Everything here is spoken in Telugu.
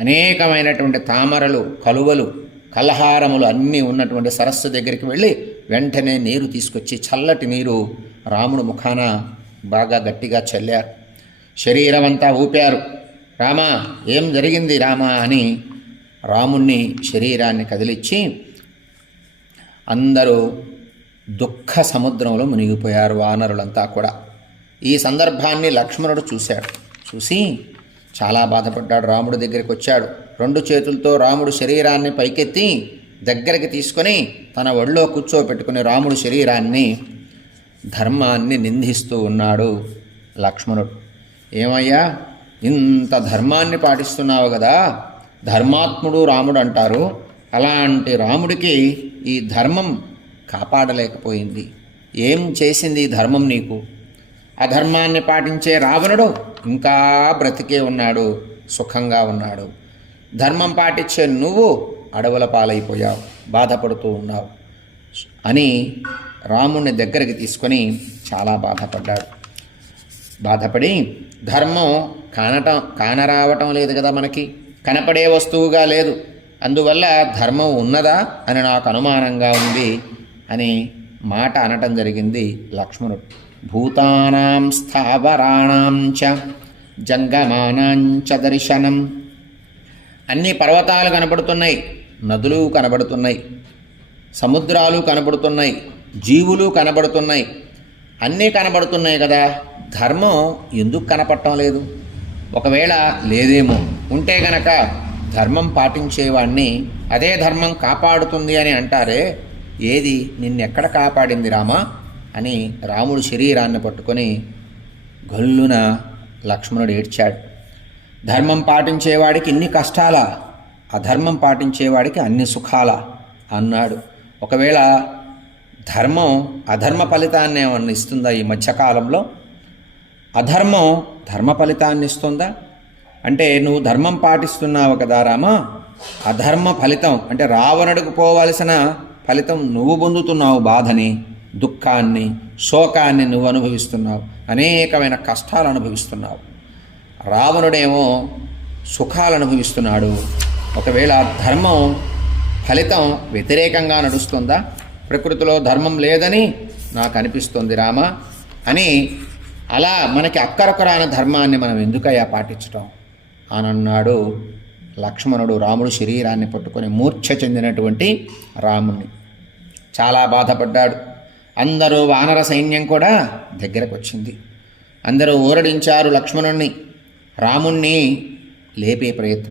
అనేకమైనటువంటి తామరలు కలువలు కలహారములు అన్నీ ఉన్నటువంటి సరస్సు దగ్గరికి వెళ్ళి వెంటనే నీరు తీసుకొచ్చి చల్లటి నీరు రాముడు ముఖాన బాగా గట్టిగా చల్లారు. శరీరం అంతా ఊపారు. రామా ఏం జరిగింది రామా అని రాముణ్ణి శరీరాన్ని కదిలిచ్చి అందరూ దుఃఖ సముద్రంలో మునిగిపోయారు వానరులంతా కూడా. ఈ సందర్భాన్ని లక్ష్మణుడు చూశాడు. చూసి చాలా బాధపడ్డాడు. రాముడి దగ్గరికి వచ్చాడు. రెండు చేతులతో రాముడు శరీరాన్ని పైకెత్తి దగ్గరికి తీసుకొని తన ఒళ్ళో కూర్చోపెట్టుకుని రాముడు శరీరాన్ని ధర్మాన్ని నిందిస్తూ ఉన్నాడు లక్ష్మణుడు. ఏమయ్యా? ఇంత ధర్మాన్ని పాటిస్తున్నావు కదా? ధర్మాత్ముడు రాముడు అంటారు అలాంటి రాముడికి ఈ ధర్మం కాపాడలేకపోయింది. ఏం చేసింది ఈ ధర్మం నీకు? అధర్మాన్ని పాటించే రావణుడు ఇంకా బ్రతికే ఉన్నాడు సుఖంగా ఉన్నాడు. ధర్మం పాటించే నువ్వు అడవుల పాలైపోయావు బాధపడుతూ ఉన్నావు అని రాముణ్ణి దగ్గరికి తీసుకొని చాలా బాధపడ్డాడు. బాధపడి ధర్మం కానటం కానరావటం లేదు కదా మనకి కనపడే వస్తువుగా లేదు. అందువల్ల ధర్మం ఉన్నదా అని నాకు అనుమానంగా ఉంది అని మాట అనటం జరిగింది లక్ష్మణుడు. భూతానాం స్థావరాణాం చ జంగమానాం చ దర్శనం అన్ని పర్వతాలు కనబడుతున్నాయి నదులు కనబడుతున్నాయి సముద్రాలు కనబడుతున్నాయి జీవులు కనబడుతున్నాయి అన్నీ కనబడుతున్నాయి కదా ధర్మం ఎందుకు కనపడటం లేదు? ఒకవేళ లేదేమో ఉంటే గనక ధర్మం పాటించేవాణ్ణి అదే ధర్మం కాపాడుతుంది అని అంటారే ఏది నిన్నెక్కడ కాపాడింది రామా? అని రాముడు శరీరాన్ని పట్టుకొని గొల్లున లక్ష్మణుడు ఏడ్చాడు. ధర్మం పాటించేవాడికి ఇన్ని కష్టాలా అధర్మం పాటించేవాడికి అన్ని సుఖాలా అన్నాడు. ఒకవేళ ధర్మం అధర్మ ఫలితాన్ని ఏమన్నా ఇస్తుందా ఈ మధ్యకాలంలో? అధర్మం ధర్మ ఫలితాన్ని ఇస్తుందా? అంటే నువ్వు ధర్మం పాటిస్తున్నావు కదా రామా అధర్మ ఫలితం అంటే రావణుడికి పోవలసిన ఫలితం నువ్వు పొందుతున్నావు బాధని. దుఃఖాన్ని శోకాన్ని నువ్వు అనుభవిస్తున్నావు అనేకమైన కష్టాలు అనుభవిస్తున్నావు. రావణుడేమో సుఖాలు అనుభవిస్తున్నాడు. ఒకవేళ ధర్మం ఫలితం వ్యతిరేకంగా నడుస్తుందా? ప్రకృతిలో ధర్మం లేదని నాకు అనిపిస్తుంది రామ. అని అలా మనకి అక్కరొకరాని ధర్మాన్ని మనం ఎందుకయ్యా పాటించటం? అని అన్నాడు లక్ష్మణుడు రాముడు శరీరాన్ని పట్టుకొని మూర్ఛ చెందినటువంటి రాముణ్ణి. చాలా బాధపడ్డాడు. అందరూ వానర సైన్యం కూడా దగ్గరకు వచ్చింది అందరూ ఊరడించారు లక్ష్మణుణ్ణి. రాముణ్ణి లేపే ప్రయత్నం